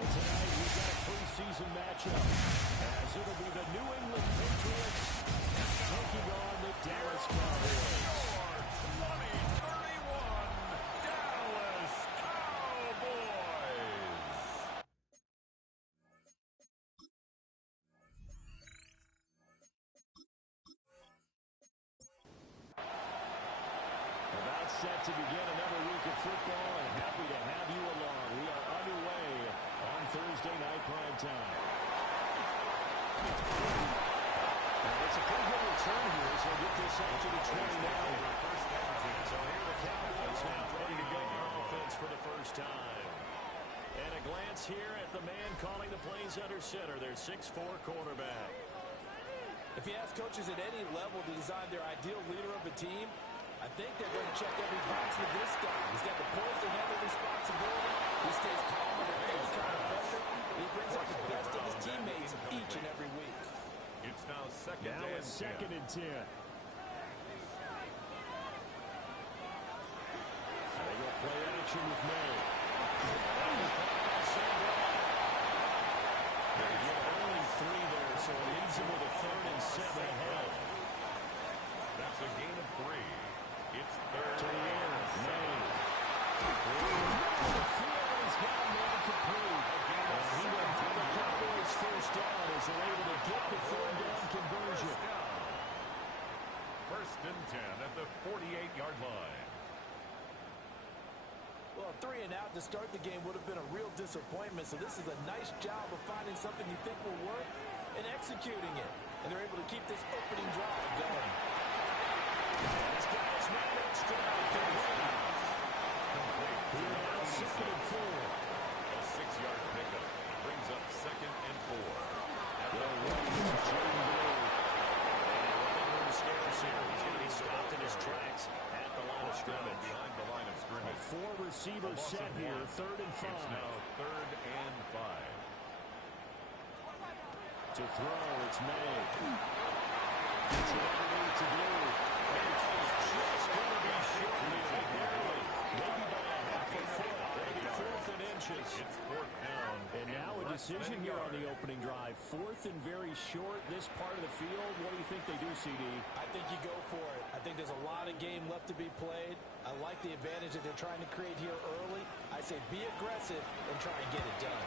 Tonight, we've got a preseason matchup, as it'll be the New England Patriots taking on the Dallas Cowboys. 20-31, Dallas Cowboys. About set to begin another week of football, and happy to have you along. We are underway on Thursday night prime time. It's a pretty good return here, so we'll get this up to the 20 now. So here the Cowboys now ready to go on offense for the first time. And a glance here at the man calling the plays under center, their 6'4" quarterback. If you ask coaches at any level to design their ideal leader of a team, I think they're going to check every box with this guy. He's got the poise to handle responsibility. He stays calm under any kind of pressure. He brings out the best of his teammates each and every week. It's now second and 10. They go play action with May. They get only 3 there, so it leaves them with a 3rd and 7 ahead. That's a gain of 3. It's third To the air, May. The field has got May complete. And he will have the Cowboys first down as they're able to get the 3rd down conversion. First and 10 at the 48-yard line. Well, 3 and out to start the game would have been a real disappointment, so this is a nice job of finding something you think will work and executing it. And they're able to keep this opening drive going. This guy's not extra. Here now, 2nd and 4. A 6-yard pickup brings up 2nd and 4. At the right is Jordan Blue. And running room scarce here. He's going to be stopped in his tracks at the line of scrimmage. Behind the line of scrimmage. A 4-receiver set here, 3rd and 5. It's now 3rd and 5. To throw, it's May. It's what they need to do. It's just going to be short. Maybe by a half a foot. Maybe 4th and inches. It's 4th down. And now a decision here on the opening drive. 4th and very short, this part of the field. What do you think they do, CD? I think you go for it. I think there's a lot of game left to be played. I like the advantage that they're trying to create here early. I say be aggressive and try and get it done.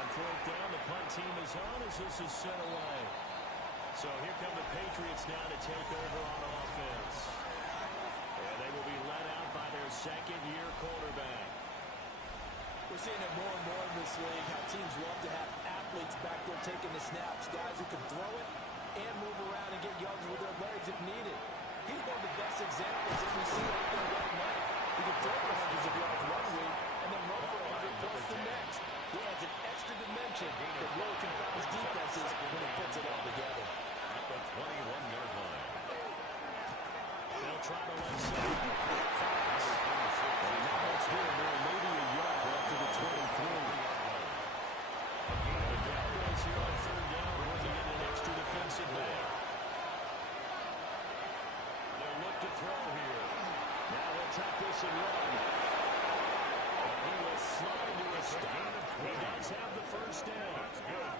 On 4th down, the punt team is on as this is sent away. So here come the Patriots now to take over on offense. And they will be led out by their 2nd-year quarterback. We're seeing it more and more in this league, how teams love to have athletes back there taking the snaps, guys who can throw it and move around and get yards with their legs if needed. He's one of the best examples that we see out there right now. He can throw for hundreds of yards one week and then run for 100 plus the next. He adds an extra dimension that really confounds defenses when he puts it all together. At the 21-yard line. They'll try the left side. And now it's here. Maybe a yard left to the 23. The Cowboys here on 3rd down, bringing in an extra defensive back. They'll look to throw here. Now they'll take this and run. He will slide to a stop. He does have the first down.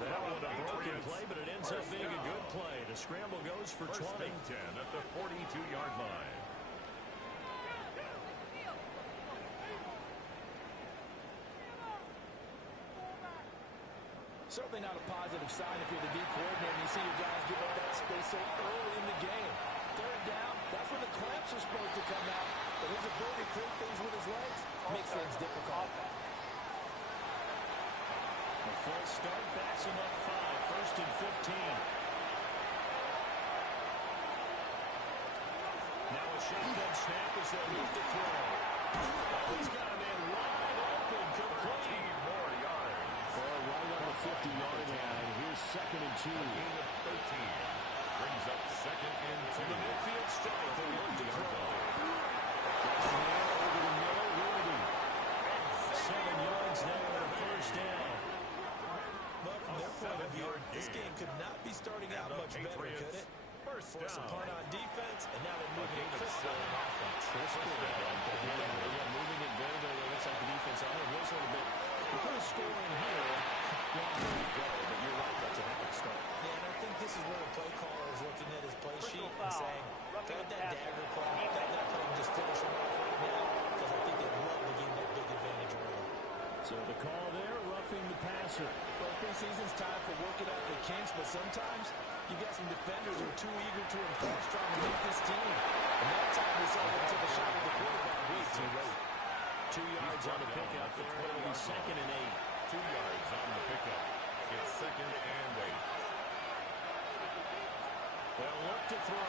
That was a broken play, but it ends up being a good play. The scramble goes for 20. First and 10 at the 42-yard line. Certainly not a positive sign if you're the D coordinator and you see your guys give up that space so early in the game. 3rd down, that's when the clamps are supposed to come out. But his ability to create things with his legs makes things difficult. A full start, backs him up 5. 1st and 15. Now a shotgun snap as they move to throw. He's got a man wide open, complete. More yards. Right on the 50-yard line. Here's 2nd and 2. Gain of 13. Brings up 2nd and 2. From the midfield stripe, they look to throw. Over the middle, Worthy. 7 yards there on a 1st down. But from their point of view, this game could not be starting out much better, could it? First Force a down. punt on defense, and now they're moving it crisply on offense. Moving it very, very well. Looks like the defense on it. Here's a little bit. We put a score in here. So the call there, roughing the passer. Well, preseason's time for working out the kinks, but sometimes you got some defenders who are too eager to impress trying to make this team. And that time we saw them take a shot at the quarterback way too late. 2 yards on the pickup there. It'll be 2nd and 8. 2 yards on the pickup. It's 2nd and 8. They'll look to throw.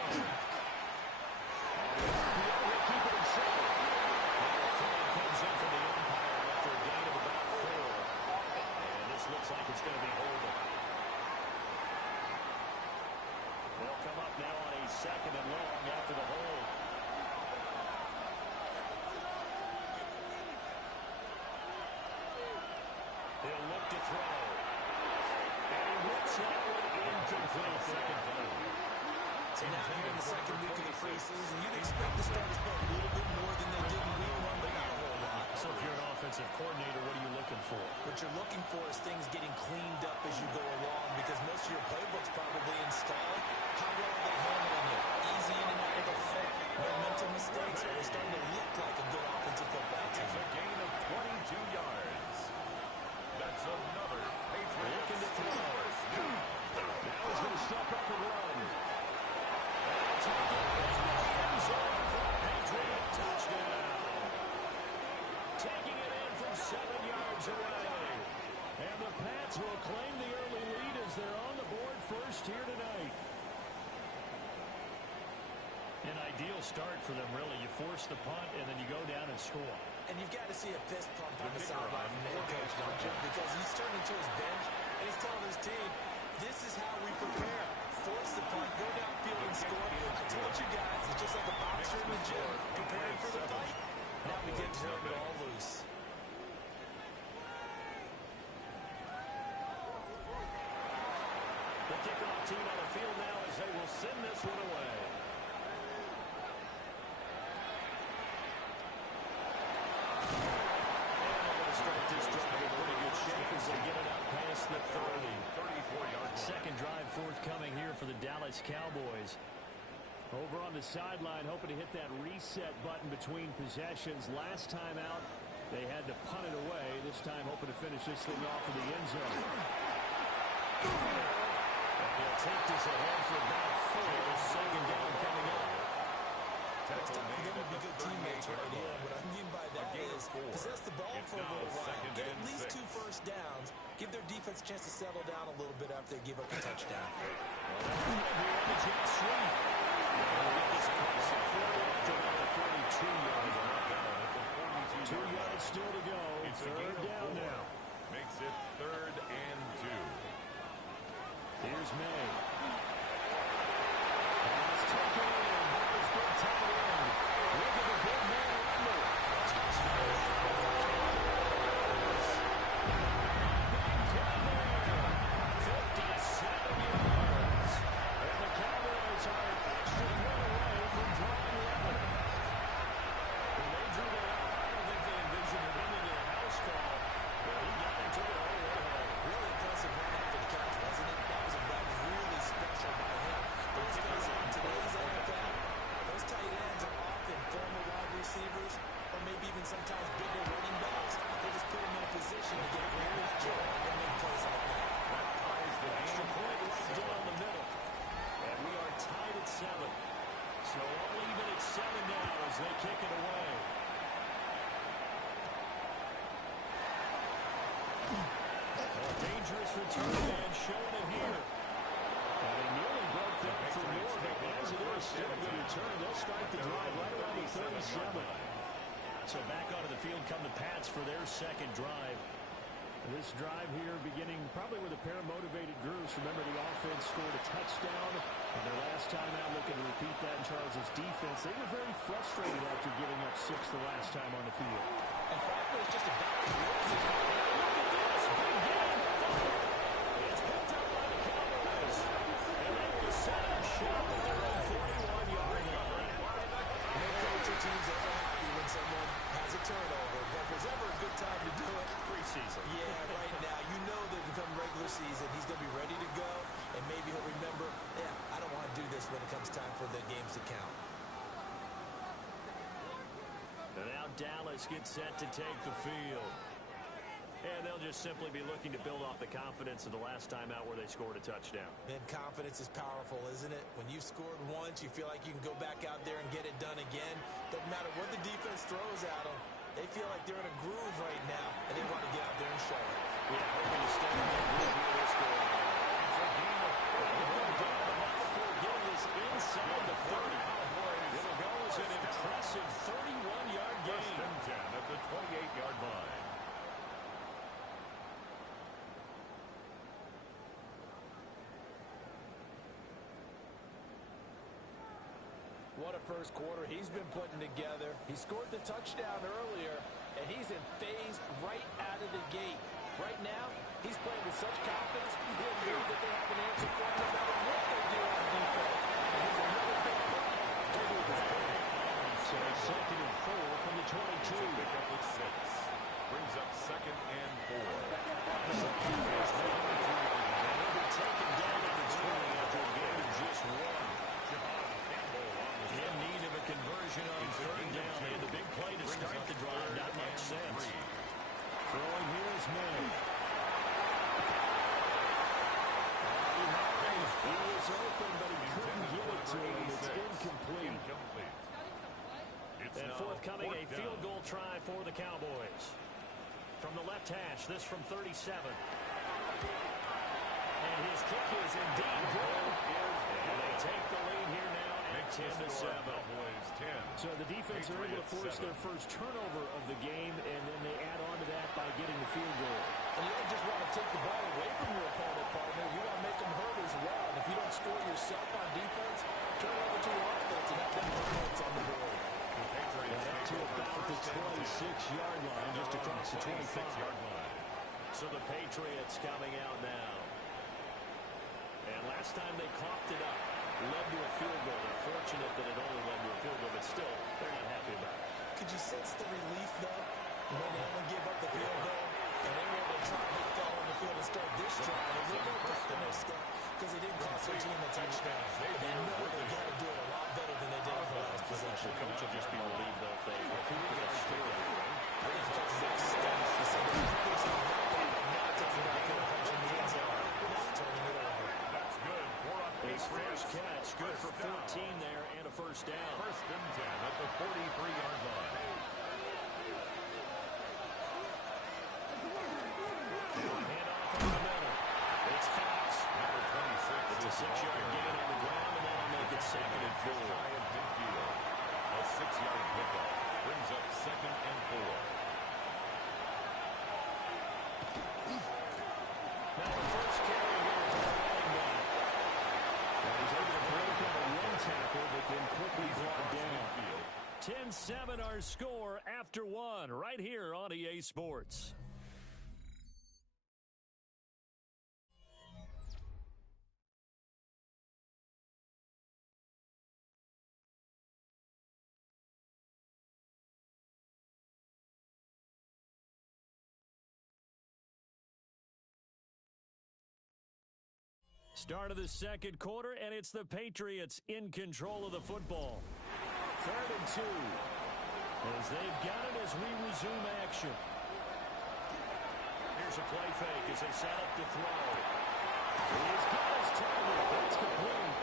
He'll keep it himself. Flag comes in from the umpire after a gain of about 4. And this looks like it's going to be holding. They'll come up now on a 2nd and long after the hold. He'll look to throw. And he whips that one incomplete. Second down. So now here in the second week of the preseason, you'd expect the starters to play a little bit more than they did in week 1, but not a whole lot. So if you're an offensive coordinator, what are you looking for? What you're looking for is things getting cleaned up as you go along, because most of your playbook's probably installed. How well are they handling it? Easy in and out of the foot. No mental mistakes. Are they starting to look like a good offensive football team? It's a gain of 22 yards. That's another Patriots. Looking to throw. Now he's going to step up and run. And take it into the end zone for a Patriot touchdown. Taking it in from 7 yards away. And the Pats will claim the early lead as they're on the board first here tonight. An ideal start for them, really. You force the punt, and then you go down and score. And you've got to see a fist pump on the sideline from the head coach, don't you? Because he's turning to his bench, and he's telling his team, this is how we prepare. Force the punt, go downfield and score. I told you guys, it's just like a boxer in the gym preparing for the fight. Now we get to turn it all loose. The kickoff team on the field now as they will send this one away. Start this drive in pretty good shape as they get it out past the 30. 34-yard. Second drive forthcoming here for the Dallas Cowboys. Over on the sideline, hoping to hit that reset button between possessions. Last time out, they had to punt it away. This time, hoping to finish this thing off in the end zone. And they'll take this ahead for about 4. Second down coming up. It's time for them to be good teammates right here. What I mean by that is possess the ball for a little while. Get at least 2 first downs. Give their defense a chance to settle down a little bit after they give up a touchdown. The jet sweep. Get this across the 40 after about a 42-yard line. 2 yards still to go. Third down now. Makes it 3rd and 2. Here's May. Pass taken in. It's big tight end. Look at the big man under. Touchdown. Big play there. 57 yards. And the Cowboys are an extra point away from drawing level. When they drew that up, I don't think they envisioned it ending in a house call. But he got into it all the way home. Really impressive run after the catch, wasn't it? That was really special by him. Those guys in today's NFL, those tight ends are often former wide receivers or maybe even sometimes bigger running backs. They just put them in a position to get a great matchup and make plays like that. That ties the Extra game. point right down the middle. And we are tied at 7. So all even at 7 now as they kick it away. A dangerous return and showing it here. And they nearly broke that for more, but as it is, still a good return. They'll start the drive right around the 37. So back onto the field come the Pats for their second drive. This drive here beginning probably with a pair of motivated groups. Remember, the offense scored a touchdown. And their last time out looking to repeat that in Charles' defense. They were very frustrated after giving up 6 the last time on the field. And frankly, it's just a bad Look at this. Big game. It's picked up by the Cowboys. And they will set up shop at their own 41-yard line. No coach or team's ever happy when someone has a turnover. But if there's ever a good time to do it, Preseason. yeah, right now. You know that come regular season, he's going to be ready to go. And maybe he'll remember, yeah, I don't want to do this when it comes time for the games to count. And now Dallas gets set to take the field. And they'll just simply be looking to build off the confidence of the last time out where they scored a touchdown. And confidence is powerful, isn't it? When you've scored once, you feel like you can go back out there and get it done again. Doesn't matter what the defense throws at them. They feel like they're in a groove right now, and they want to get out there and show it. Yeah, hoping to stay in that groove here this go around. Getting this inside the 30. It'll go as an impressive 31-yard gain. First and 10 at the 28-yard line. What a first quarter he's been putting together. He scored the touchdown earlier, and he's in phase right out of the gate. Right now, he's playing with such confidence, he'll believe that they have an answer for him no matter what they do on defense. And here's another big play. So second and 4 from the 22. Pick up with 6. Brings up second and 4. They'll be taken down at the 20 after a gain of just 1. In need of a conversion on third down. They had the big play to start the drive. Not much sense. Throwing here is May. He was open, but he couldn't get it to him. It's incomplete. And forthcoming, a field goal try for the Cowboys. From the left hash, this from 37. And his kick is indeed good. And they take the lead here now at 10-7. So the defense are able to force their first turnover of the game, and then they add on to that by getting the field goal. And you don't just want to take the ball away from your opponent, partner. You want to make them hurt as well. And if you don't score yourself on defense, turn it over to your offense and have them put points on the board. Up to about the 26-yard line, just across the 25-yard line. So the Patriots coming out now. And last time they coughed it up, led to a field goal. They're fortunate that it only led to a field goal, but still, they're not happy about it. Could you sense the relief, though, when they only gave up the field goal, and they were able to trot Big Fella on the field and start this drive? A little more pressure in their step because they didn't cost their team a touchdown. They know they got to do it a lot better than they did on the last possession. The coach will just be relieved, though, if they get scored. I think that's the next step. He said they're taking some help back, not taking back in punch in the end zone, not turning it over. That's good. His first catch, good for 14 there and a first down. First and 10 at the 43-yard line. Handoff in the middle. It's Fox. Number 26. It's a 6-yard gain on the ground, and that'll make it second and 4. A 6-yard pickup brings up second and 4. Now the first carry here for the running back. He's able to break up a one tackle, but then quickly brought down. 10-7 our score after one, right here on EA Sports. Start of the second quarter, and it's the Patriots in control of the football. 3rd and 2. As they've got it as we resume action. Here's a play fake as they set up to throw. He's got his target. That's complete.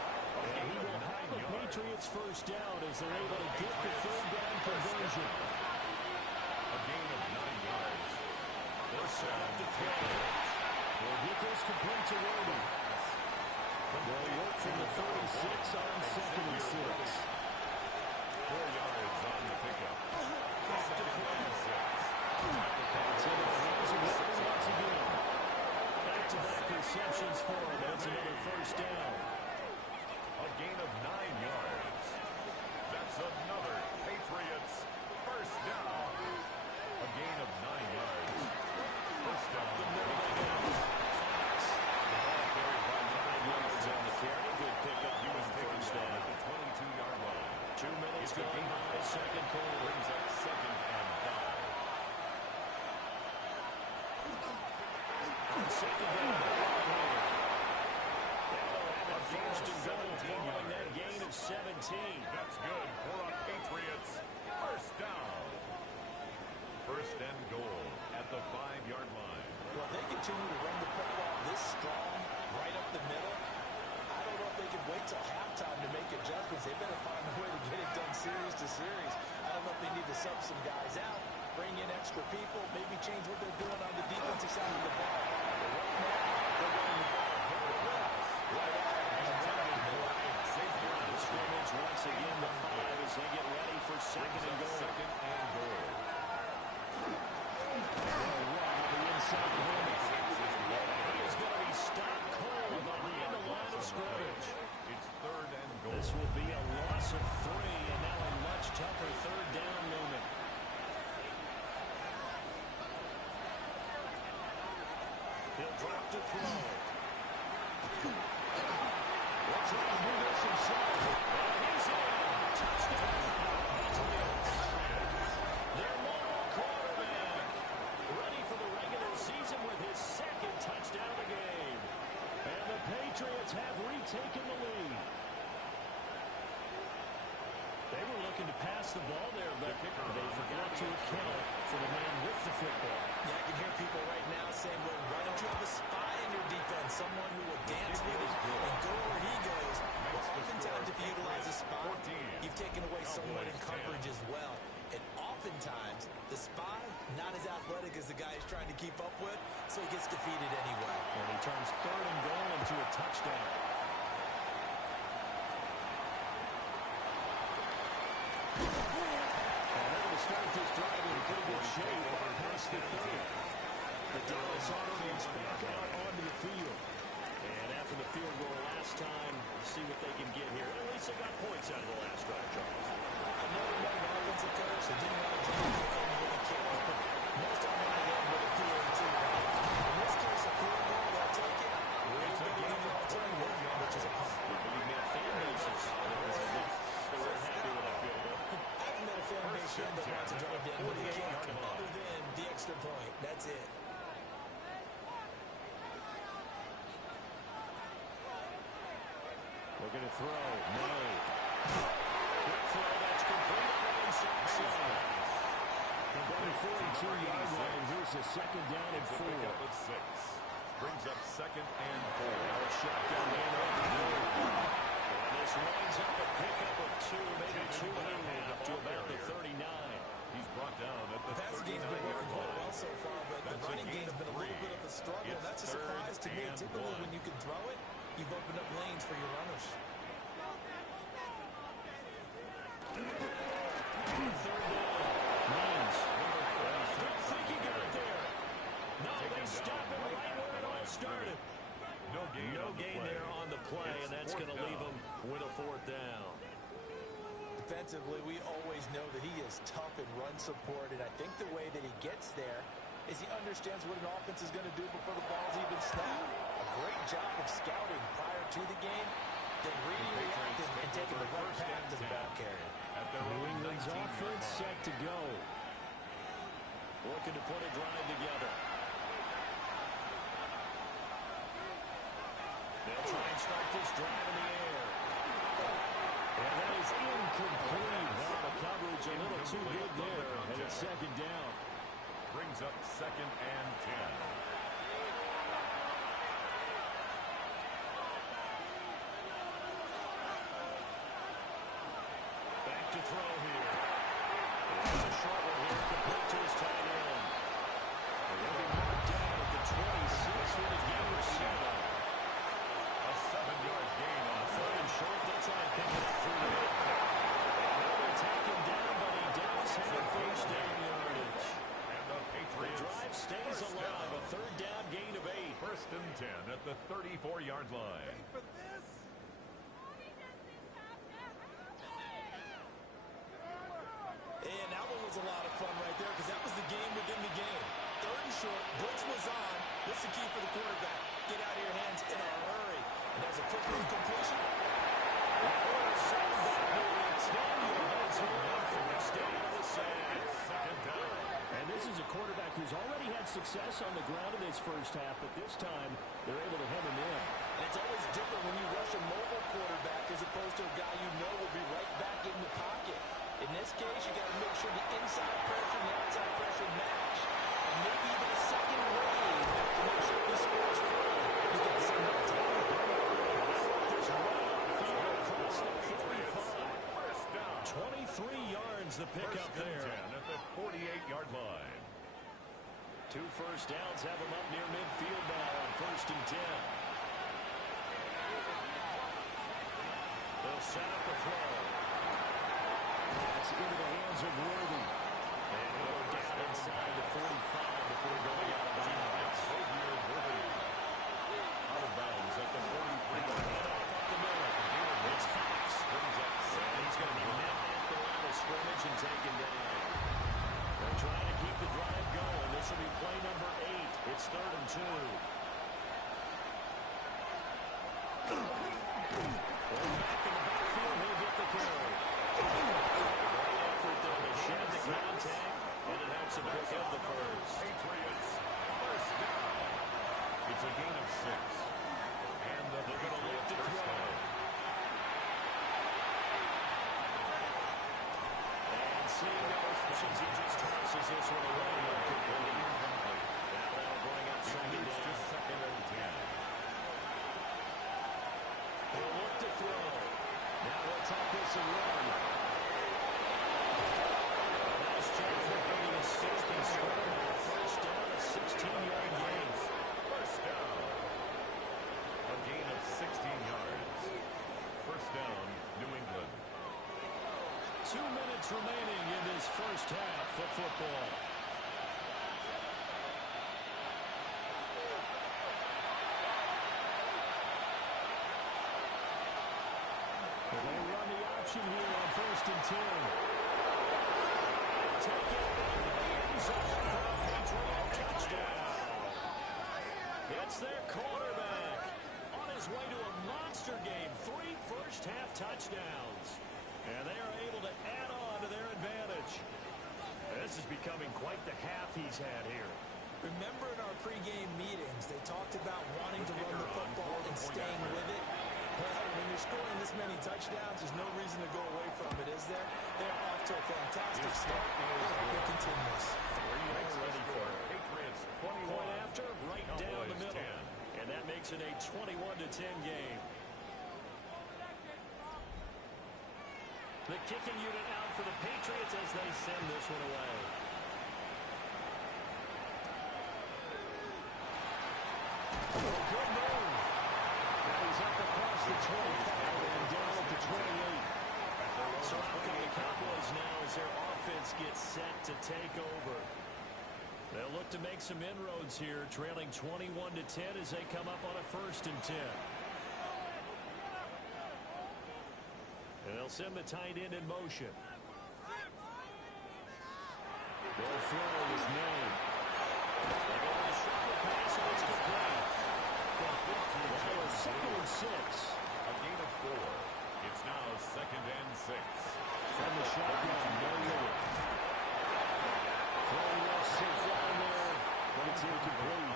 And he will have the Patriots first down as they're able to get the third down conversion. A gain of 9 yards. They'll set up to throw. We'll get this complete to Roby. They'll work from the 36 on 2nd and 6. 4 yards on the pickup. Off to play. It's in the hands of Roby once again. Back-to-back receptions for him. That's another first down. A gain of 9 yards. That's another Patriots first down. A gain of 9 yards. First down. The middle they go. Fox. On the carry, good pickup. He was first down at the 22-yard line. 2 minutes gone by, second quarter. Brings up second and 5. Second down. They'll have a first and goal following that gain of 17. That's good for our Patriots. First down. First and goal at the 5-yard line. continue to run the football this strong, right up the middle, I don't know if they can wait till halftime to make adjustments. They better find a way to get it done series to series. I don't know if they need to sub some guys out, bring in extra people, maybe change what they're doing on the defensive side of the ball. But right now, they're running the ball very well. Right out of the Safety line of scrimmage once again, the 5 as they get ready for second and goal. Second and goal. Run on the inside limit. He is going to be stopped cold on the end of line of scrimmage. It's third and goal. This will be a loss of 3, and now a much tougher third down movement. He'll drop to throw. Let's let him do this himself. And he's in. Touchdown. Patriots. Their mobile quarterback. Ready for the regular season with his second touchdown of the game. And the Patriots have retaken the lead. They were looking to pass the ball there, but they forgot to account for the man with the football. Yeah, I can hear people right now saying, well, why don't you have a spy in your defense, someone who will dance with it and go where he goes? Well, oftentimes if you utilize a spy, you've taken away someone in coverage as well. And oftentimes, the spy, not as athletic as the guy he's trying to keep up with, so he gets defeated anyway. And he turns third and goal into a touchdown. Start this drive in pretty good shape past the 30. The Dallas offense back out onto the field. And after the field goal last time, we'll see what they can get here. At least they got points out of the last drive, Charles. Another one offensive coach that didn't want to jump in with a kick. Most of them want to with a PAT. In this case, a field goal, they'll take it. We're going to give you alternative, which is a punt. You've got fan bases. They weren't happy with that field goal. I haven't met a fan base yet that wants to drive down with a kick other than the extra point. That's it. Looking to throw. No. Quick throw. That's complete on the inside side. From the 42-yard line, here's a second down and 4. Brings up second and 4. Now a shotgun game over the middle. And this winds up a pickup of 2, maybe 2.5 to about the 39. He's brought down at the 39-yard line. The passing game's been working quite well so far, but the running game's been a little bit of a struggle. That's a surprise to me. Typically, when you can throw it, you've opened up lanes for your runners. Third down. Means. Don't think he got it there. No, they stop him right where it all started. No gain there on the play, and that's going to leave him with a 4th down. Defensively, we always know that he is tough in run support, and I think the way that he gets there is he understands what an offense is going to do before the ball's even snapped. A great job of scouting prior to the game, then reading, reacting, and taking the right path to the ball carrier. New England's offense set to go. Looking to put a drive together. They'll try and start this drive in the air. And that is incomplete. Well, the coverage a little too good there. And it's second down. Brings up second and 10. To throw here. It's a short one here, complete to his tight end. They're going to be marked down at the 26 with a gain of 7. A 7-yard gain on the third and short. They'll try and pick it through the middle. And they'll take him down, but he does have a first down yardage. And the Patriots. The drive stays alive. A third down gain of 8. First and 10 at the 34-yard line. And that one was a lot of fun right there because that was the game within the game. Third and short, blitz was on. What's the key for the quarterback? Get out of your hands in a hurry. And there's a quick completion. And this is a quarterback who's already had success on the ground in this first half, but this time they're able to hem him in. And it's always different when you rush a mobile quarterback as opposed to a guy you know will be right back in the pocket. In this case, you got to make sure the inside pressure and the outside pressure match. And maybe even a second wave to make sure the pickup there. 10 at the 48-yard line. 2 first downs have them up near midfield now on 1st and 10. They'll set up a throw. That's into the hands of Worthy. And he'll get inside the 45 before going out of bounds. Out of bounds at the 43. Handoff up the middle. It's Fox. And he's going to be met at the line of scrimmage and taken down. They're trying to keep the drive going. This will be play number 8. It's 3rd and 2. Back in the backfield, he'll get the carry. Great effort there to shed the contact, and it helps him pick up the first. Patriots, first down. It's a gain of 6. And they're going to look to throw. And seeing no options, he just tosses this one away. Now that'll bring up 2nd down. Just 2nd and 10. He'll look to throw. Now he'll tuck this and run. Nice job for bringing a stick and scoring on 1st down, a 16-yard gain. First down. A gain of 16 yards. First down, New England. 2 minutes remaining in this first half of football. They run the option here on 1st and 10. Take it into the end zone for a Patriot touchdown. It's their quarterback on his way to a monster game. 3 first-half touchdowns. And they are able to add on to their advantage. This is becoming quite the half he's had here. Remember in our pregame meetings, they talked about wanting to run the football and staying with it. Well, when you're scoring this many touchdowns, there's no reason to go away from it, is there? They're off to a fantastic start. It continues. 3 minutes ready for Patriots. 21. Point after, right down the middle. 10. And that makes it a 21-10 game. The kicking unit out for the Patriots as they send this one away. Oh, good move. Now he's up across the 25 and down at the 28. So out come the Cowboys now as their offense gets set to take over. They'll look to make some inroads here, trailing 21-10 as they come up on a 1st and 10. And they'll send the tight end in motion. They'll throw his name. They go to the short pass, and it's complete. Well, it's 2nd and 6. A gain of 4. It's now 2nd and 6. From the shotgun, no look. Throwing that safe line there, but it's incomplete.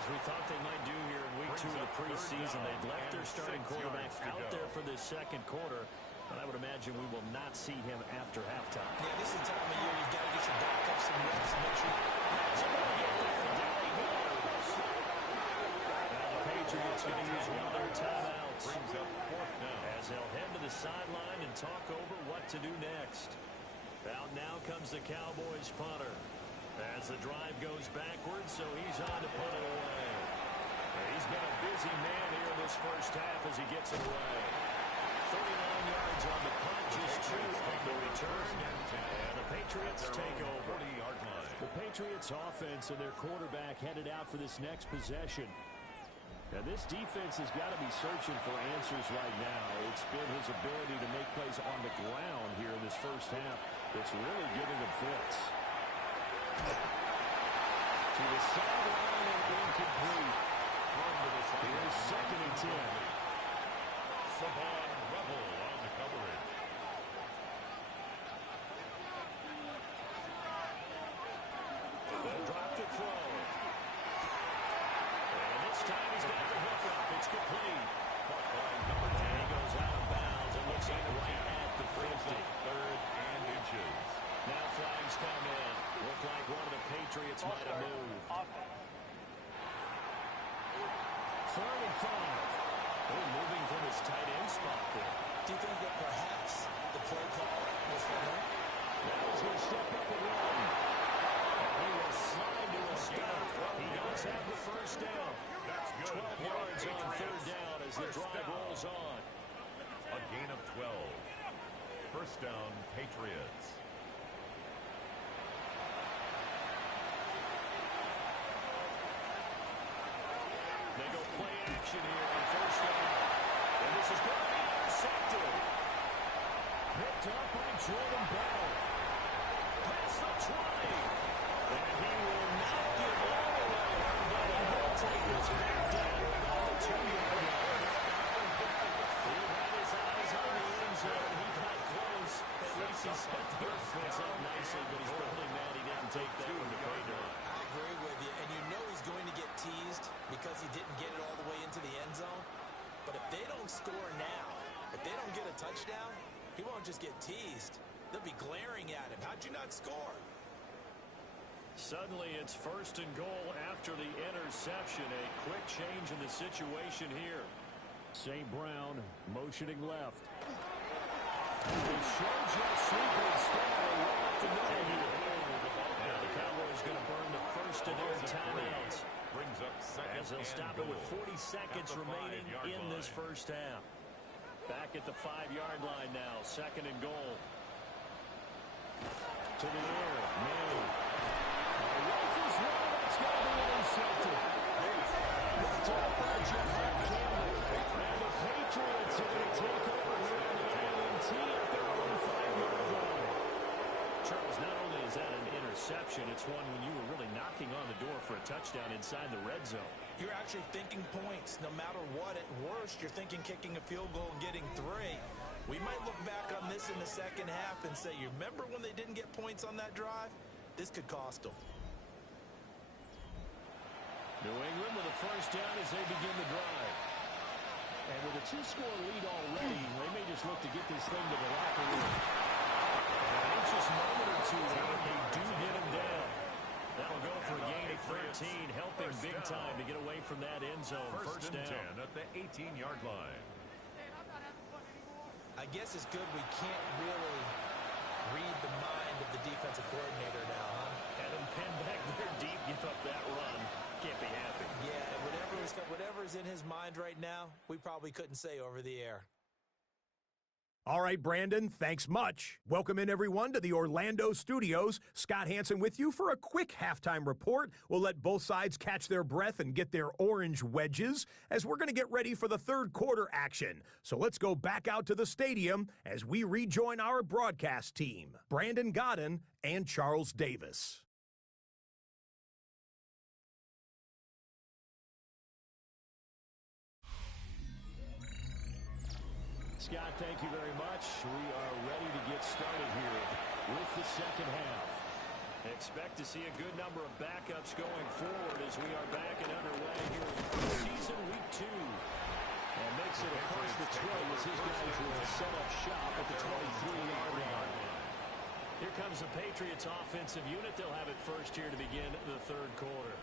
As we thought they might do here in week 2 of the preseason, they've left their starting quarterback out there for this 2nd quarter, but I would imagine we will not see him after halftime. Yeah, this is the time of year you've got to get your backup some reps and make sure. Now the Patriots going to use one of their timeouts. Brings up 4th down. As they'll head to the sideline and talk over what to do next. Out now comes the Cowboys punter. As the drive goes backwards, so he's on to punt it away. He's been a busy man here in this first half as he gets it away. 39 yards on the punt, just 2 on the return. And the Patriots take over. 40-yard line. The Patriots offense and their quarterback headed out for this next possession. Now this defense has got to be searching for answers right now. It's been his ability to make plays on the ground here in this first half that's really giving them fits. To the sideline and incomplete. Here's 2nd and 10. Savon Rebel on the coverage. They'll drop the throw. And this time he's got the hook up. It's complete. And he goes out of bounds. It looks like right at the 50. 3rd and inches. Now flags come in. Look like one of the Patriots might have moved. 3rd and 5. Oh, moving from his tight end spot there. Do you think that perhaps the play call was for him? He's going to step up and run. He will slide to a stop. He does have the first down. That's good. 12 yards on third down as the drive rolls on. A gain of 12. First down, Patriots. They go play action here on first down. And this is going to be intercepted. Picked up by Jordan Bell. Past the 20. And he will not get all the way, but he will take this back down about the 2-yard line. He had his eyes on the end zone. He got close. At least he set the offense up nicely, but he's probably mad he didn't take that one to pay down. I agree with you, and you know he's going to get teased because he didn't get it all the way into the end zone. But if they don't score now, if they don't get a touchdown, he won't just get teased. They'll be glaring at him. How'd you not score? Suddenly it's first and goal after the interception. A quick change in the situation here. St. Brown motioning left. The short jet sweep instead right up the middle here. Now the Cowboys going to burn the first of their timeouts. Brings up second As they'll stop it with 40 seconds remaining in this first half. Back at the 5-yard line now. Second and goal. To the air. Manning. Rifles one. That's going to be intercepted. Picked up by Jahad Campbell. And the Patriots are going to take over here on the INT at their own 5-yard line. Charles, not only is that an interception, it's one when you were really knocking on the door for a touchdown inside the red zone. You're actually thinking points. No matter what, at worst, you're thinking kicking a field goal and getting 3. We might look back on this in the second half and say, you remember when they didn't get points on that drive? This could cost them. New England with a first down as they begin the drive. And with a 2-score lead already, they may just look to get this thing to the locker room. An anxious moment or two there, but they do get him down. That'll go for a gain of 13, helping big time to get away from that end zone. First and down. 10 at the 18-yard line. I guess it's good we can't really read the mind of the defensive coordinator now, huh? Had him pinned back there deep, give up that run. Can't be happy. Yeah, whatever's in his mind right now, we probably couldn't say over the air. All right, Brandon, thanks much. Welcome in, everyone, to the Orlando studios. Scott Hansen with you for a quick halftime report. We'll let both sides catch their breath and get their orange wedges as we're going to get ready for the third quarter action. So let's go back out to the stadium as we rejoin our broadcast team, Brandon Godden and Charles Davis. Scott, thank you very much. We are ready to get started here with the second half. Expect to see a good number of backups going forward as we are back and underway here in season week 2. And makes it across the 20 as his guys will set up shop at the 23-yard line. Here comes the Patriots offensive unit. They'll have it first here to begin the third quarter.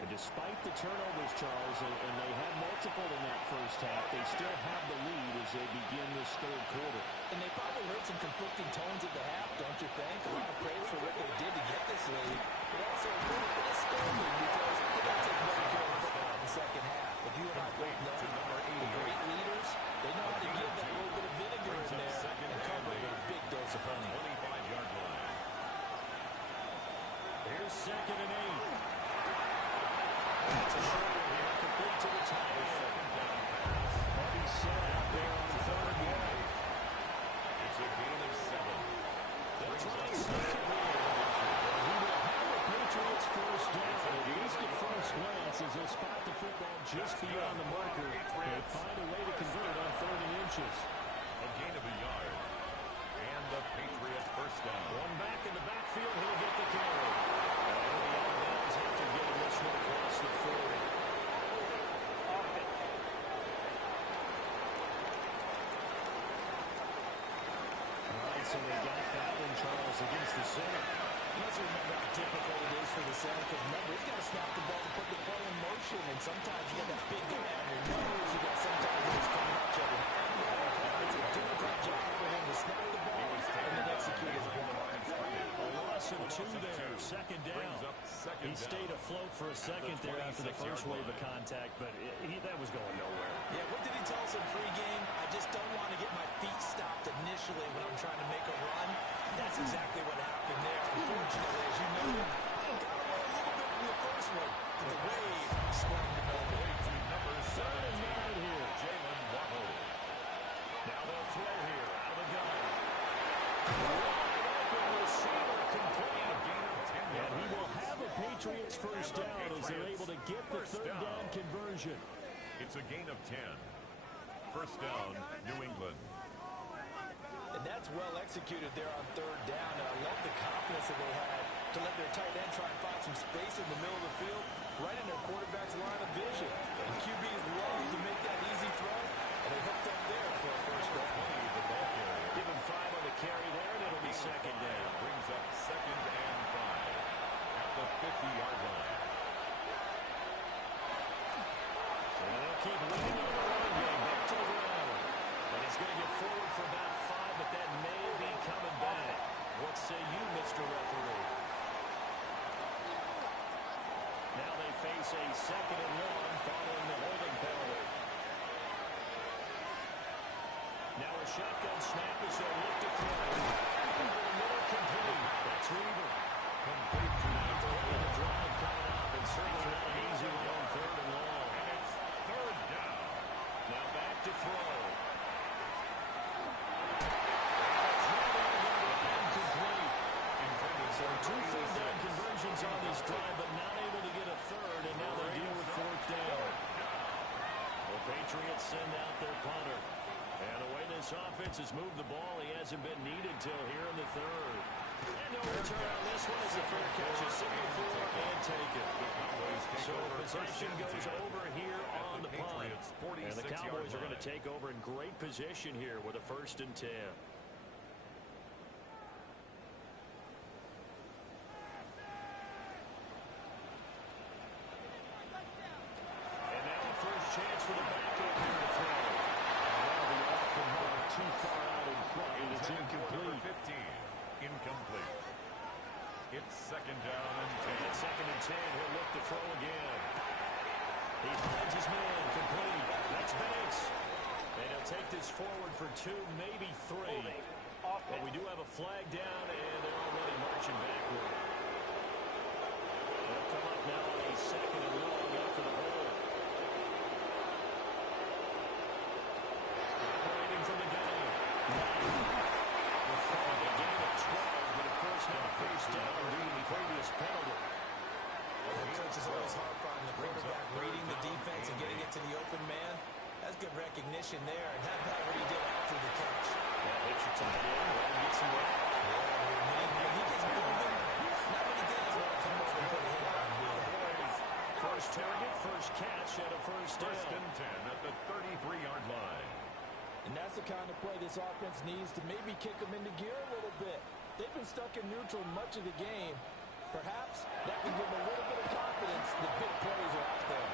And despite the turnovers, Charles, and they had multiple in that first half, they still have the lead as they begin this third quarter. And they probably heard some conflicting tones at the half, don't you think? A lot of praise for what they did to get this lead, but also a little bit of scolding because they don't take better care of football in the second half. But you and I both know the great leaders, they know how to give that little bit of vinegar in there and cover it with a big dose of honey. 25-yard line. Here's second and 8. That's a short one here, complete to the tight end. Heavy set out there on third down. It's a gain of 7. They'll try and sneak it in. He will have the Patriots first down, at least at first glance, as they spot the football just beyond the marker. They find a way to convert on 3rd and inches. A gain of a yard. And the Patriots first down. One back in the backfield, he'll get the carry. And the out-of-bounds after getting this one across the 40. So they got that one, Charles, against the center. You must remember how difficult it is for the center because remember, he's got to snap the ball to put the play in motion, and sometimes you got that big guy on your nose, you got sometimes he's coming at you. It's a difficult job for him to snap the ball and then execute his ball. loss of two there. Second down. Brings up second He stayed down. afloat for a second there after the first wave of contact, but that was going nowhere. Yeah, what did he tell us in pregame? I just don't want to get my feet stopped initially when I'm trying to make a run. That's exactly what happened there. Unfortunately, as you know, got away a little bit in the first one. The wave swarmed him over. Way to number 17 here. Jalen Waddle. Now they'll throw here out of the gun. Wide open receiver complete. A gain of 10 And yards. he will have a Patriots first down as they're able to get the third down conversion. It's a gain of 10. First down, New England. And that's well executed there on third down. And I love the confidence that they had to let their tight end try and find some space in the middle of the field, right in their quarterback's line of vision. And QBs love to make that easy throw, and they hooked up there for a first down. The ball carrier. Give him 5 on the carry there, and it'll be second down. Brings up second and 5 at the 50-yard line. And they'll keep leading on the run game. Back to Allen. And he's going to get forward for about 5, but that may be coming back. What say you, Mr. Referee? Now they face a second and long following the holding penalty. Now a shotgun snap as they look to throw. Over the middle, complete. That's Weaver. Complete to Not the way the drive coming up, and certainly not an easy one on third and long. and it's third down. Now back to throw. So 2 third down conversions on this drive, but not able to get a third, and now they deal with fourth down. The Patriots send out their punter. And the way this offense has moved the ball, he hasn't been needed till here in the third. And no return on this one as the fair catch is signaled for and taken. So possession goes over here on the punt. And the Cowboys are going to take over in great position here with a 1st and 10. And now a first chance for the backup here to throw. Well, the off the mark too far out in front, and it's incomplete. 15. Incomplete. It's second down and 10. And second and 10, he'll look to throw again. He finds his man, complete. That's Banks. And he'll take this forward for 2, maybe 3. But we do have a flag down, and they're already marching backward. They'll come up now on a second and long after the hold. Operating from the gun. A gain of 12, but of course now first down due to the previous penalty. The coach is always harp on the quarterback reading the defense and getting it to the open man. That's good recognition there, and how about what he did after the catch? That hits your tight end, let him get some work. When he gets moving, not many guys want to come over and put a hit on him. First target, first catch, and a first down. First and 10 at the 33-yard line. And that's the kind of play this offense needs to maybe kick them into gear a little bit. They've been stuck in neutral much of the game. Perhaps that can give them a little bit of confidence that big plays are out there.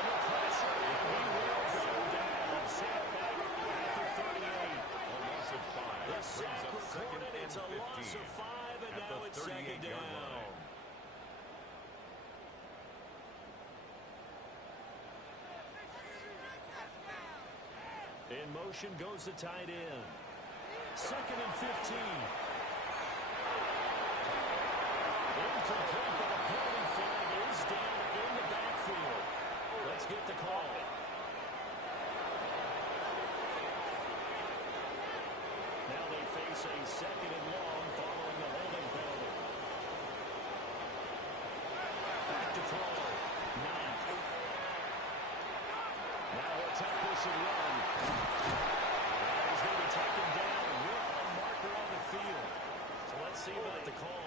Under pressure, and he will go down. Sack back at the 38. A loss of 5. The Brings sack up second recorded. and It's a 15 loss of 5, and at now the it's second 38-yard down. line. In motion goes the tight end. Second and 15. Incomplete, but a penalty flag is down in the backfield. Let's get the call. Now they face a second and long following the holding penalty. Back to throw. Knight. Now he'll take this and run. He's going to be taken down with a marker on the field. So let's see about the call.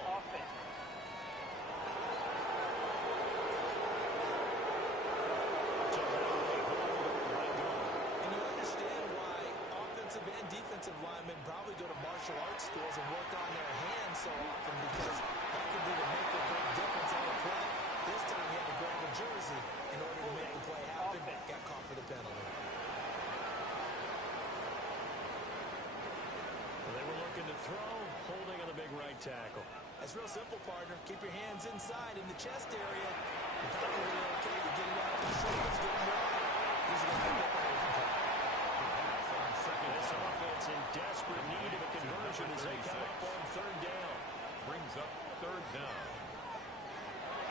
And you understand why offensive and defensive linemen probably go to martial arts schools and work on their hands so often because that could be the make or break difference on the play. This time he had to grab a jersey in order to make the play happen. Got caught for the penalty. They were looking to to throw, holding on the big right tackle. That's real simple, partner. Keep your hands inside in the chest area. You're probably okay to get it out of the shoulders, get it wide. This offense in desperate need of a conversion as they come up on third down. Brings up third down.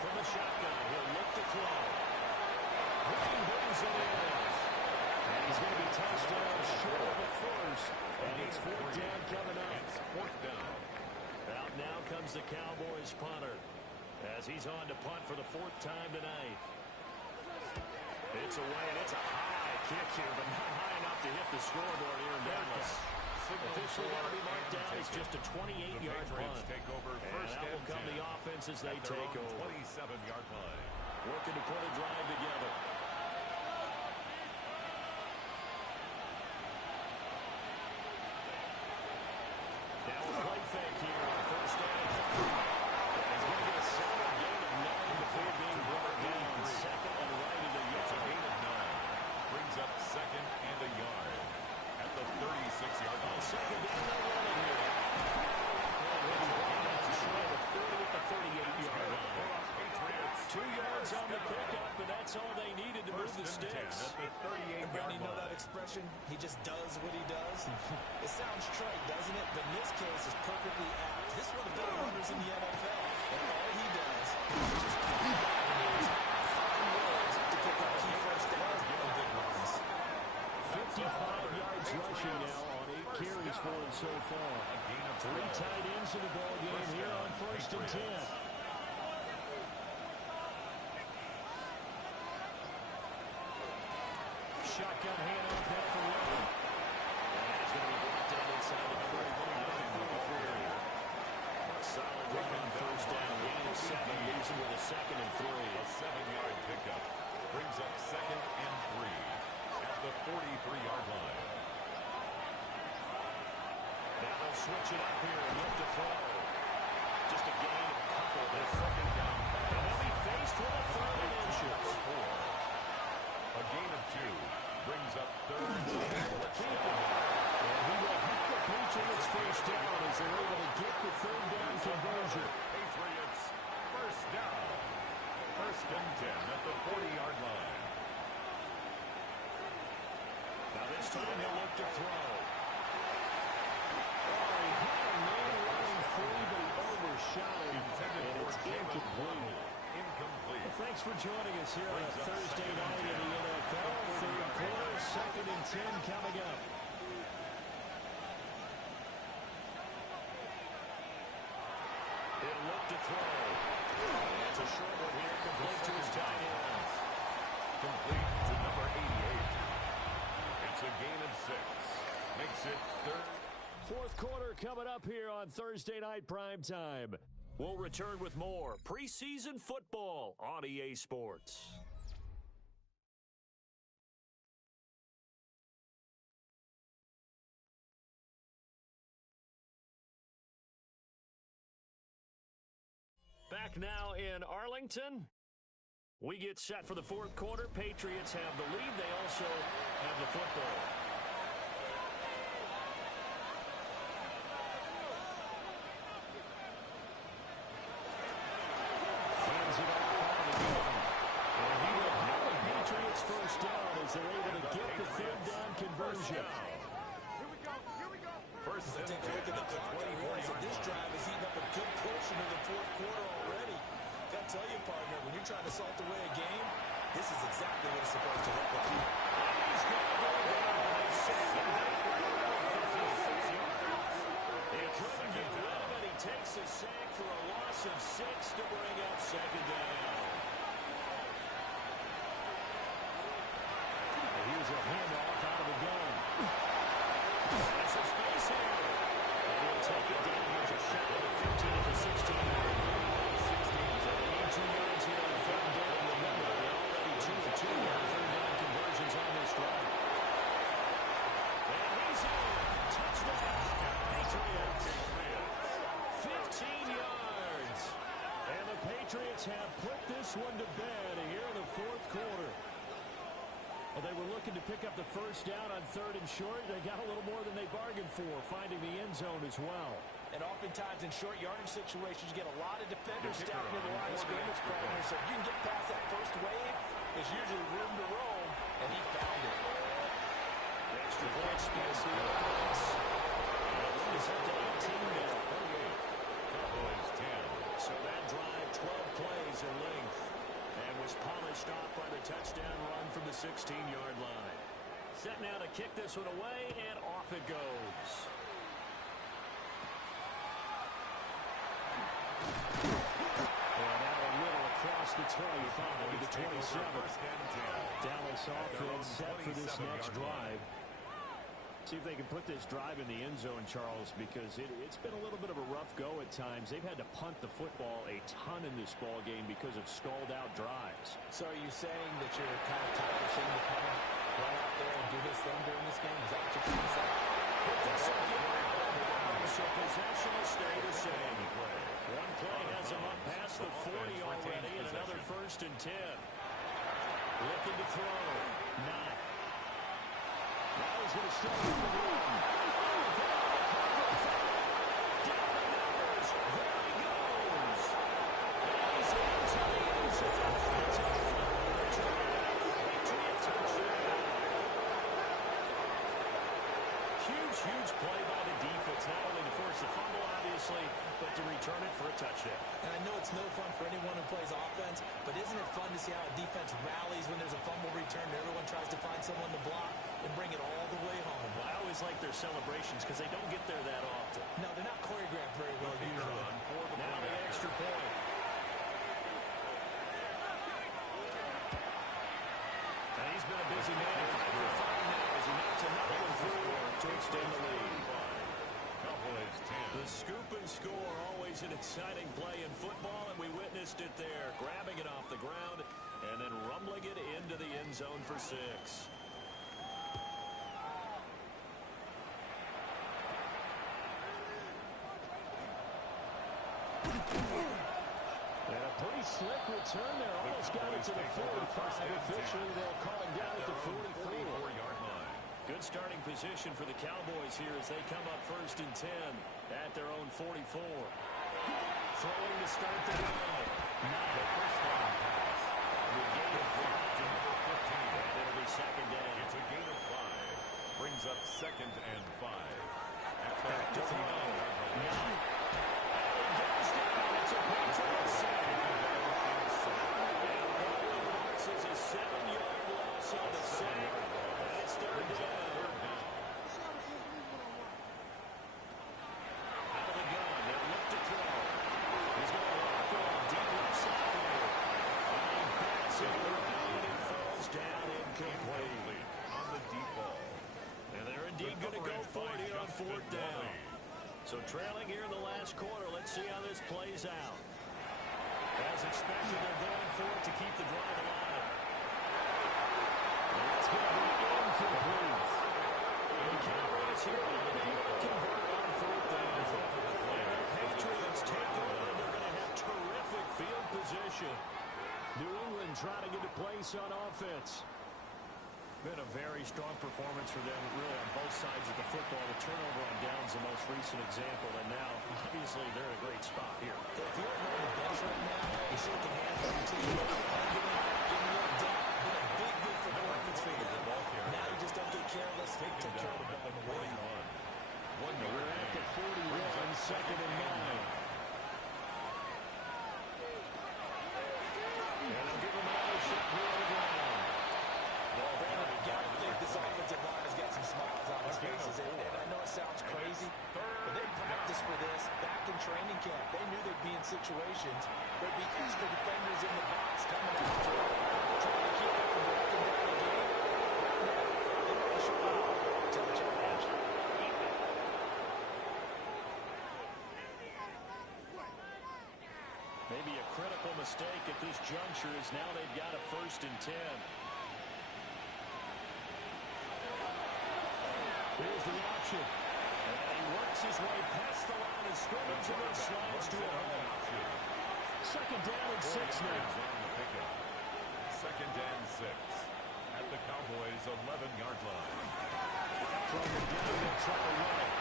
From the shotgun, he'll look to throw. Green brings it in. And he's going to be touchdown short of the first. And it's fourth down coming up. It's fourth down. Out now comes the Cowboys punter as he's on to punt for the fourth time tonight. It's away, and it's a high kick here, but not high enough to hit the scoreboard here in Dallas. Officially going to be marked down. It's just a 28-yard punt. Take over And out will come the offense as they take over. 27-yard line. Working to put a drive together. Now a play fake here on first down. He's going to get a solid gain of 9 before being brought down. Second and right at a It's a yard. gain of 9. Brings up second and a yard at the 36-yard On line. second down, they're running here. And he'll be brought down short of 30 at the 38-yard line. 2 yards on the pickup, and that's all they needed to move the sticks. At the 38-yard Brandon, you know that line. expression? He just does what he does. It sounds trite, doesn't it? But in this case, it's perfectly apt. This is one of the better runners in the NFL. And all he does is just find ways to pick up key first downs and big runs. 55 yards rushing now on 8 carries for him so far. 3 tight ends in the ball game here on first and 10. Shotgun handoff now for Ray. And he's going to be brought down inside the 45. Solid run on first down. Gain of 7. Leaves him with a second and 3. A 7-yard pickup. Brings up second and 3 at the 43-yard line. Now they'll switch it up here and look to throw. Just a gain of a couple. The second down pass. And they'll be faced with a third and inches. A gain of 2 brings up third and 14. And he will help the Patriots first down as they're able to get the third down conversion. Patriots first down. First and 10 at the 40-yard line. Now this time he'll look to throw. Oh, he had a man running free, but he overshot him. And it's incomplete. Incomplete. Well, thanks for joining us here on a Thursday night in the NFL. Third quarter, second and 10 coming up. He'll look to throw. It's a short one here, complete to his tight end. Complete to number 88. It's a gain of 6. Makes it third. Fourth quarter coming up here on Thursday Night Primetime. We'll return with more preseason football on EA Sports. Back now in Arlington. We get set for the fourth quarter. Patriots have the lead. They also have the football. Hands it off on again. And he will have the Patriots first down as they're able to get the third down conversion. First and 10 Take a look at the clock and realize that this drive has eaten up a good portion of the fourth quarter already. Got to tell you, partner, when you're trying to salt away a game, this is exactly what it's supposed to look like. He's going to go down. He couldn't get rid of it. He takes a sack for a loss of 6 to bring up second down. And here's a handoff out of the gun. That's a space here. And he'll take it down. Here's a shot at the 15 at the 16-yard line. 16. So they need 2 yards here on third down. Remember, they're already 2 of 2 on third down conversions on this drive. And he's in. Touchdown, Patriots. 15 yards. And the Patriots have put this one to bed here in the fourth quarter. Well, they were looking to pick up the first down on 3rd and short. They got a little more than they bargained for, finding the end zone as well. And oftentimes in short yardage situations, you get a lot of defenders stacked near the line of scrimmage, partner. So if you can get past that first wave, there's usually room to roam, and he found it. Extra point space in the offense. It's up to 18 now. Cowboys 10. So that drive, 12 plays in length, and was polished off by the touchdown run from the 16-yard line. Set now to kick this one away, and off it goes. And now a little across the 25 to the 27. Dallas offense set for this next drive. See if they can put this drive in the end zone, Charles, because it's been a little bit of a rough go at times. They've had to punt the football a ton in this ball game because of stalled-out drives. So are you saying that you're kind of tired of seeing the punter run out there and do his thing during this game? Is that what you're trying to say? But this will get so possession will stay the same. One play has him up past the 40 already, and another 1st and 10. Looking to throw. Not. Now he's going to start with the run. Down the numbers. There he goes. And he's into the end zone. It's a Patriot touchdown. Huge play by the defense, not only to force the fumble, obviously, but to return it for a touchdown. And I know it's no fun for anyone who plays offense, but isn't it fun to see how a defense rallies when there's a fumble return and everyone tries to find someone to block and bring it all the way home? Well, I always like their celebrations because they don't get there that often. No, they're not choreographed very well usually. Now the extra point. And he's been a busy man. 5 for 5 now as he knocks another one through to extend the lead. Cowboys 10. The scoop and score, always an exciting play in football, and we witnessed it there, grabbing it off the ground and then rumbling it into the end zone for 6. And a pretty slick return there. Almost got it to the 45. Officially, they'll call him down at the 44-yard line. Good starting position for the Cowboys here as they come up 1st and 10 at their own 44. Throwing to start the drive. Not the first down pass. The gain of 5 to 15. And it'll be 2nd down. It's a gain of 5. Brings up 2nd and 5. Back to throw. And he goes down. It's a Patriot sack. And all it wants is a 7-yard loss on the sack. And it's 3rd down. Out of the gun. They'll look to throw. He's going to rock on deep left side here. And he backs it around and falls down incomplete. On the deep ball. And they're indeed going to go for it here on 4th down. So trailing here in the last quarter. Let's see how this plays out. As expected, they're going for it to keep the drive alive. And it's going to be incomplete. And the Cowboys here are able to convert on 4th down. And the Patriots take over, and they're going to have terrific field position. New England trying to get a place on offense. Been a very strong performance for them, really, on both sides of the football. The turnover on downs the most recent example, and now, obviously, they're in a great spot here. If you're on the bench right now, you're shaking hands with your team, getting a little down. Been a big performance for you. Now you just don't get careless. Take care of the ball and win. We're at the 41, 2nd and 9. And they'll give them another shot here on the ground. Well, Brandon, you got to think this offensive line has got some smiles on his faces. And I know it sounds crazy, but they practiced for this back in training camp. They knew they'd be in situations. There'd be extra defenders in the box coming after them, trying to keep them from breaking down the game. Right now, they want to show them to the challenge. Maybe a critical mistake at this juncture is now they've got a 1st and 10. Here's the option. And he works his way past the line of scrimmage and then slides to a hole. 2nd down and 6 now. 2nd and 6. At at the Cowboys' 11-yard line. From the gun, they'll try to run it.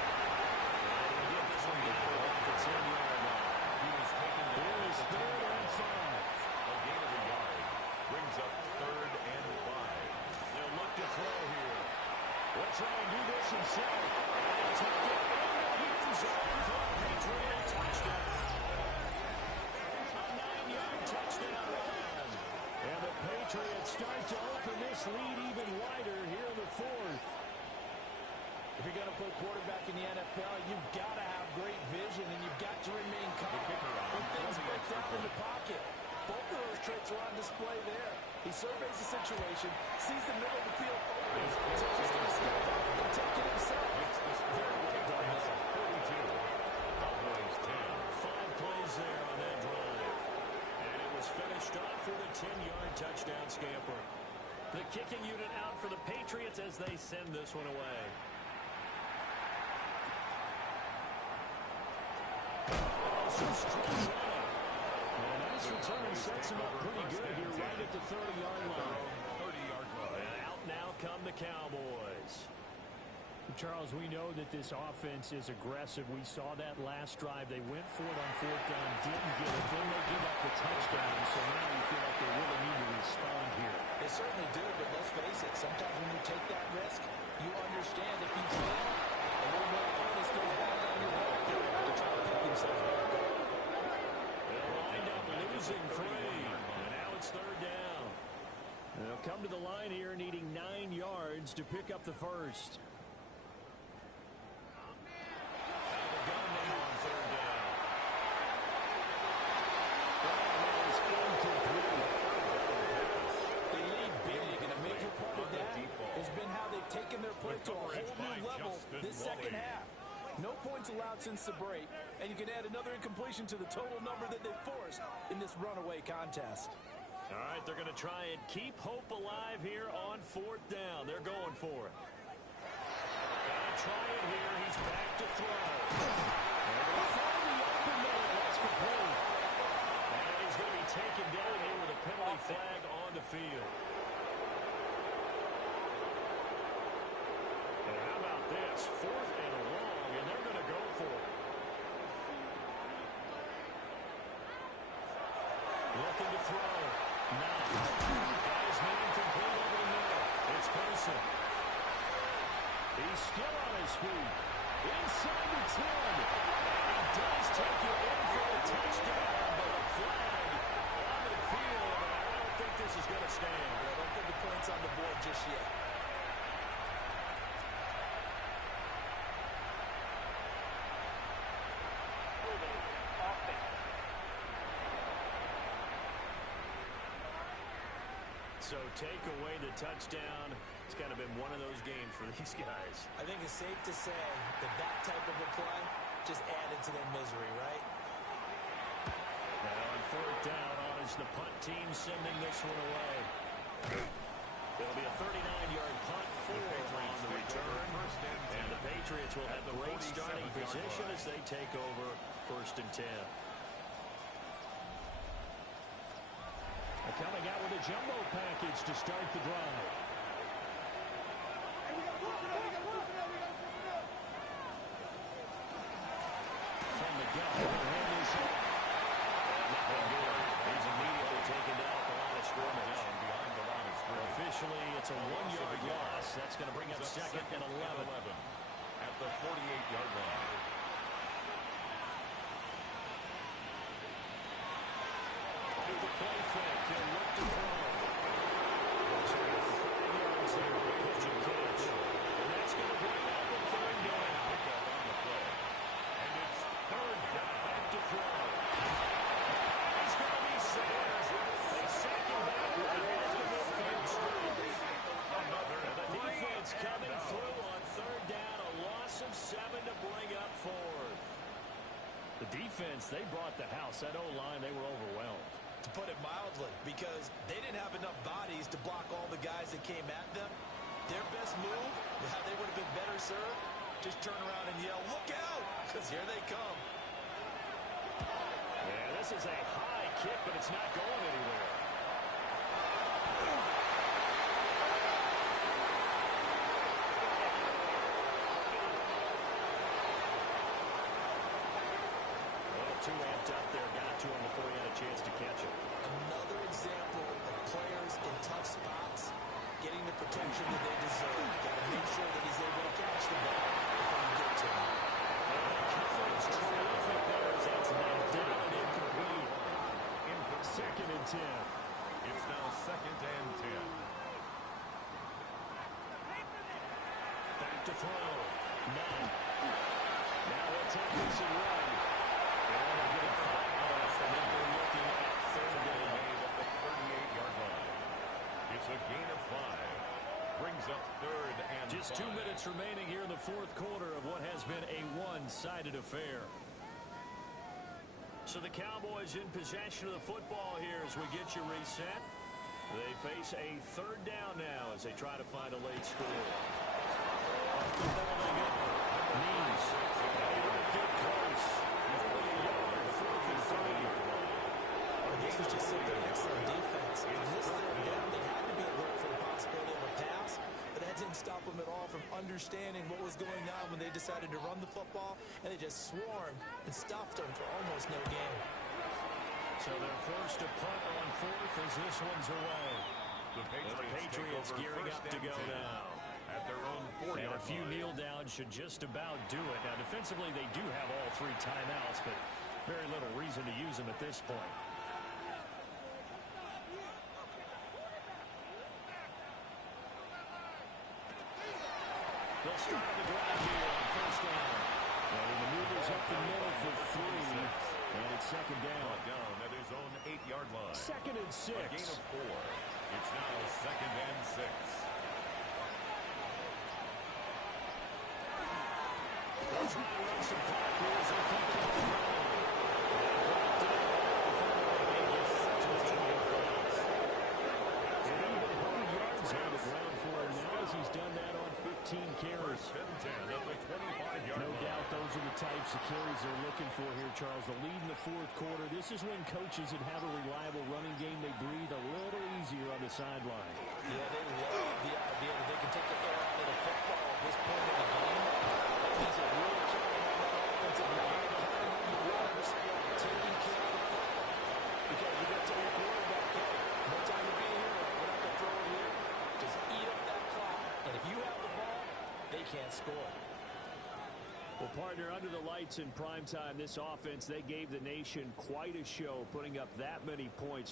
And he'll get this one down at the 10-yard line. He was taken to Here is 3rd and 5. a gain of a yard. Brings up 3rd and 5. They'll look to throw here. He'll try and do this himself. Take it in the end zone for a Patriot touchdown. A 9-yard touchdown run. And the Patriots start to open this lead even wider here in the 4th. If you're going to play quarterback in the NFL, you've got to have great vision, and you've got to remain calm when things break down in the pocket. Both of those traits are on display there. He surveys the situation, sees the middle of the field open, so he's going to step up and take it himself. Very well done there. 32. Cowboys 10. 5 plays there on that drive. And it was finished off with a 10-yard touchdown scamper. The kicking unit out for the Patriots as they send this one away. Some strong running. And nice return sets him up pretty good here right at the 30-yard line. 30-yard line. And out now come the Cowboys. Charles, we know that this offense is aggressive. We saw that last drive. They went for it on 4th down, didn't get it. Then they give up the touchdown. So now you feel like they really need to respond here. They certainly do, but let's face it, sometimes when you take that risk, you understand if you fail, a little more onus goes back on your back to try to pick themselves back up. They'll wind up losing 3. And now it's 3rd down. They'll come to the line here needing 9 yards to pick up the first. To a whole new level this second half. No points allowed since the break, and you can add another incompletion to the total number that they forced in this runaway contest. All right, they're going to try and keep hope alive here on 4th down. They're going for it. Gonna try it here. He's back to throw. And they'll find the open there. That's complete. And he's going to be taken down here with a penalty flag on the field. This 4th and long, and they're going to go for it. Looking to throw. Now, got his man complete over the middle. It's Carson. He's still on his feet. Inside the 10. And he does take it in for a touchdown, but a flag on the field. And I don't think this is going to stand. Yeah, don't put the points on the board just yet. So take away the touchdown. It's kind of been one of those games for these guys. I think it's safe to say that that type of a play just added to their misery, right? Now on 4th down, is the punt team sending this one away. It'll be a 39-yard punt for on the return. And the Patriots will have the great starting position as they take over 1st and 10. Coming out with a jumbo package to start the drive. From the gun, he'll hand this off. Nothing good. He's immediately taken down at the line of scrimmage. Behind the line of scrimmage. Officially, it's a 1-yard loss. That's going to bring up 2nd and 11. At the 48-yard line. The play fake. He'll look to throw. So 5 yards there. Pitch and catch. And that's going to bring up a 3rd down. Pick up on the play. And it's 3rd down. Back to throw. He's going to be sacked. They sack him back with the end of the 3rd string. The defense coming through on 3rd down. A loss of 7 to bring up 4th. The defense, they brought the house. That O-line, they were overwhelmed. To put it mildly, because they didn't have enough bodies to block all the guys that came at them. Their best move, how they would have been better served, just turn around and yell, "Look out!" Because here they come. Yeah, this is a high kick, but it's not going anywhere. too amped up there. Got to him before he had a chance to catch it. Another example of players in tough spots getting the protection that they deserve. Got to make sure that he's able to catch the ball before you get to him. Coverage terrific there as that's knocked down and incomplete. Second and 10. It's now second and 10. Back to throw. None. Now he'll take this and run. And they'll get 5 yards. And then they're looking at third down. At the 38-yard line. It's a gain of 5. Brings up third and Just 2 minutes remaining here in the fourth quarter of what has been a one-sided affair. So the Cowboys in possession of the football here as we get you reset. They face a third down now as they try to find a late score. Up the middle they go. Knees. They get close. Only a yard, 4th and 3. This was just simply excellent defense. On this third down, they had to be alert for the possibility of a pass, but that didn't stop them at all from understanding what was going on when they decided to run the football, and they just swarmed and stuffed them for almost no gain. So they're forced to punt on 4th as this one's away. The Patriots gearing up to go now. At their own 40-yard And a few line. kneel downs should just about do it. Now, defensively, they do have all 3 timeouts, but very little reason to use them at this point. They'll start on the ground here on first down. And he maneuvers up the middle for 3, and it's second down. Down at his own 8-yard line. Second and 6. A gain of 4. It's now second and 6. They'll try to run some clock here as they keep it on the ground. And even 100 yards on the ground for him now as he's done that on 15 carries. First and 10 at the 25-yard No line. doubt those are the types of carries they're looking for here, Charles. The lead in the fourth quarter. This is when coaches that have a reliable running game, they breathe a little easier on the sideline. Yeah, they love the idea that they can take the air out of the football at this point in the game. That means they're really counting on that offensive line, counting on the runners, taking care of the football. Because you got to tell your quarterback, hey, no time to be here. We're not going to throw it here. Just eat up that clock. And if you have the ball, they can't score. Well, partner, under the lights in primetime, this offense, they gave the nation quite a show, putting up that many points.